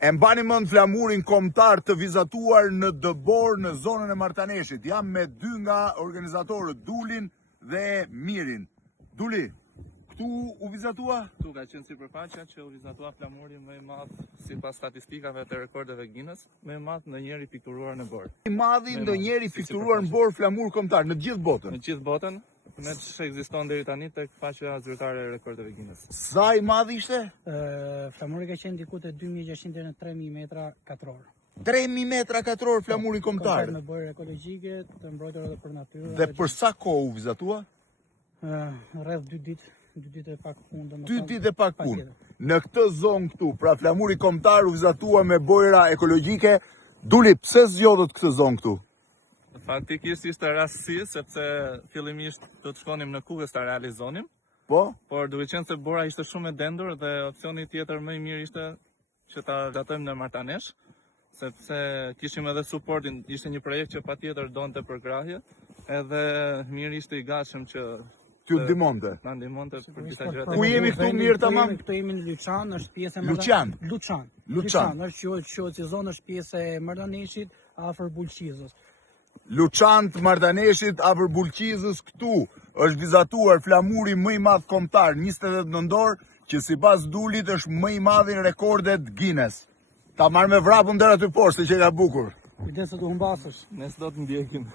E mbani mend flamurin kombëtar të vizatuar në Dëbor në zonën e Martaneshit. Jam me dy nga organizatorët, Dulin dhe Mirin. Duli, këtu u vizatua? Këtu ka qenë sipërfaqja që u vizatua flamuri më i madh sipas statistikave të rekordeve Guinness, më i madh ndonjëherë pikturuar në Borë. I madhi ndonjëherë pikturuar në Borë flamur kombëtar në gjithë botën. Në gjithë botën, me që ekziston deri tani tek faqja zyrtare e rekordeve Guinness. Sa i madh ishte? Flamuri ka qenë diku te 2600 deri në 3000 metra katror. 3000 metra katror flamuri kombëtar. Me bërë ekologjike, të mbrojtur edhe për natyrën. Dhe për sa kohë u vizatua? Rreth 2 ditë. 2 ditë e pak punë. 2 ditë e pak punë. Në këtë zonë këtu, pra flamuri kombëtar u vizatua me bojra ekologjike. Duli, pse zgjodhët këtë zonë këtu? Faktikisht ishte rastësi, sepse fillimisht do të shkonim në Kukës ta realizonim. Po? Por duke qenë se Bora ishte shumë e dendur dhe opsioni tjetër më i mirë ishte që ta zgjatojmë në Martanesh, sepse kishim edhe suportin, ishte një projekt që patjetër donte përkrahje, edhe mirë ishte i gatshëm që T'ju ndihmonte. Na ndihmonte për këta gjëra. Ku jemi këtu mirë tamam? Këtu jemi në Luçan, është pjesë e Luçan. Luçan, është që zonë është pjesë e Martaneshit afër Bulqizës. Luçan të Martaneshit afër Bulqizës, këtu është vizatuar flamuri më i madh kombëtar 28 nëntor, që sipas Dulit është më i madh në rekordet Guinness. Ta marr me vrapun deri aty poshtë që ka bukur. Kujdes të humbasësh. Ne s'do të ndjekim.